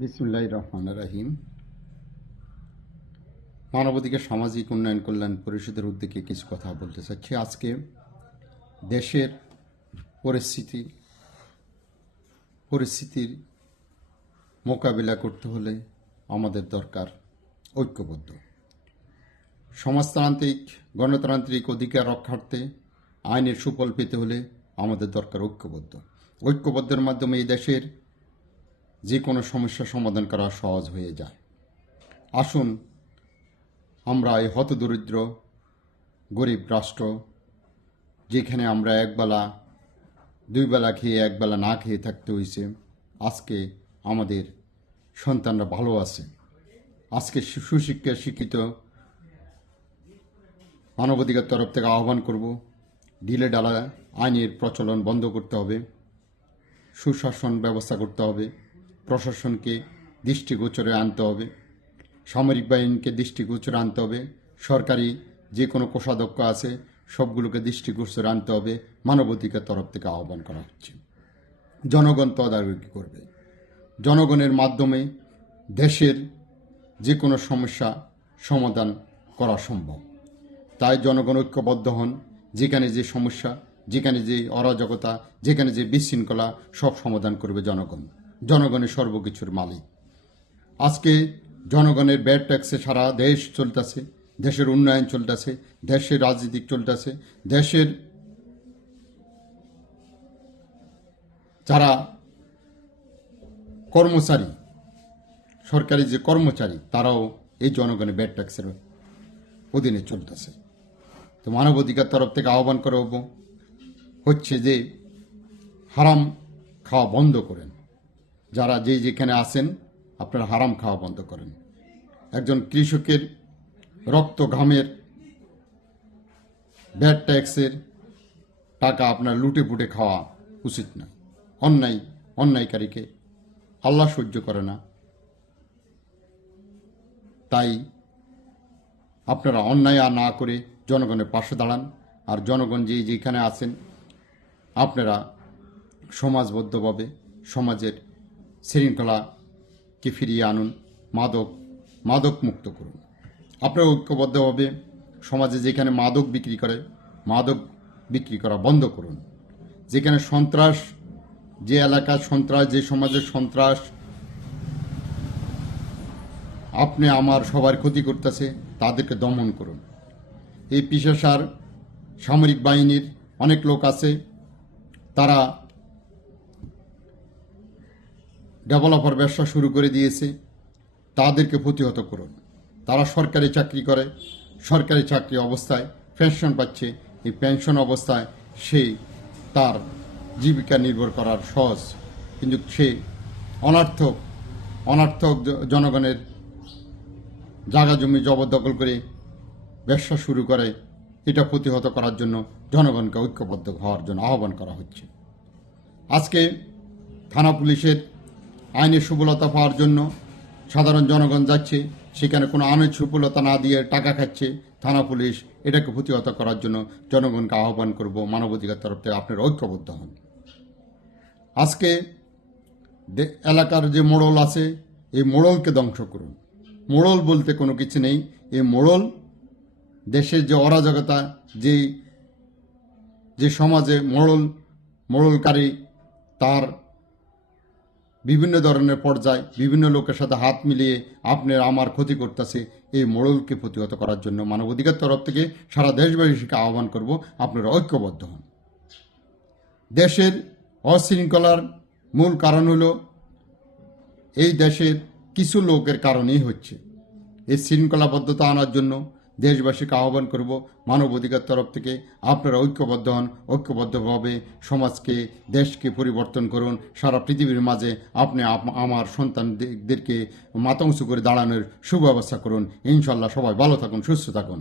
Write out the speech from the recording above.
বিসমুল্লাহ রহমান রাহিম। মানবাধিকার সামাজিক উন্নয়ন, কল্যাণ পরিষদের উদ্যোগে কিছু কথা বলতে চাচ্ছি। আজকে দেশের পরিস্থিতি, পরিস্থিতির মোকাবিলা করতে হলে আমাদের দরকার ঐক্যবদ্ধ। সমাজতান্ত্রিক, গণতান্ত্রিক অধিকার রক্ষার্থে আইনের সুফল পেতে হলে আমাদের দরকার ঐক্যবদ্ধ। ঐক্যবদ্ধের মাধ্যমে এই দেশের যে কোনো সমস্যা সমাধান করা সহজ হয়ে যায়। আসুন, আমরা এই হতদরিদ্র, গরিব রাষ্ট্র, যেখানে আমরা একবেলা দুই বেলা খেয়ে, একবেলা না খেয়ে থাকতে হয়েছে আজকে আমাদের সন্তানরা ভালো আছে। আজকে সুশিক্ষা, শিক্ষিত মানবাধিকার তরফ থেকে আহ্বান করব, ঢিলে ডালা আইনের প্রচলন বন্ধ করতে হবে, সুশাসন ব্যবস্থা করতে হবে। প্রশাসনকে দৃষ্টিগোচরে আনতে হবে, সামরিক বাহিনীকে দৃষ্টিগোচরে আনতে হবে, সরকারি যে কোনো কোষাধ্যক্ষ আছে, সবগুলোকে দৃষ্টিগোচরে আনতে হবে, মানবাধিকার তরফ থেকে আহ্বান করা হচ্ছে। জনগণ তদারকি করবে। জনগণের মাধ্যমে দেশের যে কোনো সমস্যা সমাধান করা সম্ভব। তাই জনগণ ঐক্যবদ্ধ হন, যেখানে যে সমস্যা, যেখানে যে অরাজকতা, যেখানে যে বিশৃঙ্খলা, সব সমাধান করবে জনগণ। জনগণের সর্বকিছুর মালিক। আজকে জনগণের ব্যাড ট্যাক্সে সারা দেশ চলতেছে, দেশের উন্নয়ন চলতেছে, দেশের রাজনীতিক চলতেছে, দেশের যারা কর্মচারী, সরকারি যে কর্মচারী, তারাও এই জনগণের ব্যাড ট্যাক্সের অধীনে চলতেছে। তো মানবাধিকার তরফ থেকে আহ্বান করা হচ্ছে যে হারাম খাওয়া বন্ধ করেন। যারা যে যেখানে আসেন আপনারা হারাম খাওয়া বন্ধ করেন। একজন কৃষকের রক্ত ঘামের, ব্যাড ট্যাক্সের টাকা আপনার লুটে পুটে খাওয়া উচিত নয় অন্যায়, অন্যায়কারীকে আল্লাহ সহ্য করে না। তাই আপনারা অন্যায় আর না করে জনগণের পাশে দাঁড়ান আর জনগণ যে যেখানে আছেন, আপনারা সমাজবদ্ধভাবে সমাজের শৃঙ্খলাকে ফিরিয়ে আনুন, মাদক মাদক মুক্ত করুন। আপনারা ঐক্যবদ্ধভাবে সমাজে যেখানে মাদক বিক্রি করে, মাদক বিক্রি করা বন্ধ করুন। যেখানে সন্ত্রাস, যে এলাকার সন্ত্রাস, যে সমাজের সন্ত্রাস, আপনি আমার সবার ক্ষতি করতেছে, তাদেরকে দমন করুন। এই পিসাসার সামরিক বাহিনীর অনেক লোক আছে, তারা ডেভেলপার ব্যবসা শুরু করে দিয়েছে, তাদেরকে প্রতিহত করুন। তারা সরকারি চাকরি করে, সরকারি চাকরি অবস্থায় পেনশন পাচ্ছে, এই পেনশন অবস্থায় সে তার জীবিকা নির্ভর করার সহজ। কিন্তু সে অনার্থক অনার্থক জনগণের জায়গা জমি জবরদখল করে ব্যবসা শুরু করে, এটা প্রতিহত করার জন্য জনগণকে ঐক্যবদ্ধ হওয়ার জন্য আহ্বান করা হচ্ছে। আজকে থানা পুলিশের আইনের সুবলতা পাওয়ার জন্য সাধারণ জনগণ যাচ্ছে, সেখানে কোনো আইনের সুবলতা না দিয়ে টাকা খাচ্ছে থানা পুলিশ, এটাকে প্রতিহত করার জন্য জনগণকে আহ্বান করব, মানবাধিকার তরফ থেকে আপনারা ঐক্যবদ্ধ হন। আজকে এলাকার যে মোড়ল আছে, এই মোড়লকে ধ্বংস করুন। মোড়ল বলতে কোনো কিছু নেই। এই মোড়ল দেশের যে অরাজকতা, যে যে সমাজে মোড়ল, মোড়লকারী, তার বিভিন্ন ধরনের পর্যায়, বিভিন্ন লোকের সাথে হাত মিলিয়ে আপনার আমার ক্ষতি করতেছে, এই মোড়লকে প্রতিহত করার জন্য মানবাধিকার তরফ থেকে সারা দেশবাসীকে আহ্বান করব, আপনারা ঐক্যবদ্ধ হন। দেশের অশৃঙ্খলার মূল কারণ হলো, এই দেশের কিছু লোকের কারণেই হচ্ছে। এই শৃঙ্খলাবদ্ধতা আনার জন্য দেশবাসীকে আহ্বান করব মানব অধিকার তরফ থেকে আপনারা ঐক্যবদ্ধ হন, ঐক্যবদ্ধভাবে সমাজকে, দেশকে পরিবর্তন করুন। সারা পৃথিবীর মাঝে আপনি আমার সন্তানদেরকে মাতাংশ করে দাঁড়ানোর সুব্যবস্থা করুন। ইনশাল্লাহ সবাই ভালো থাকুন, সুস্থ থাকুন।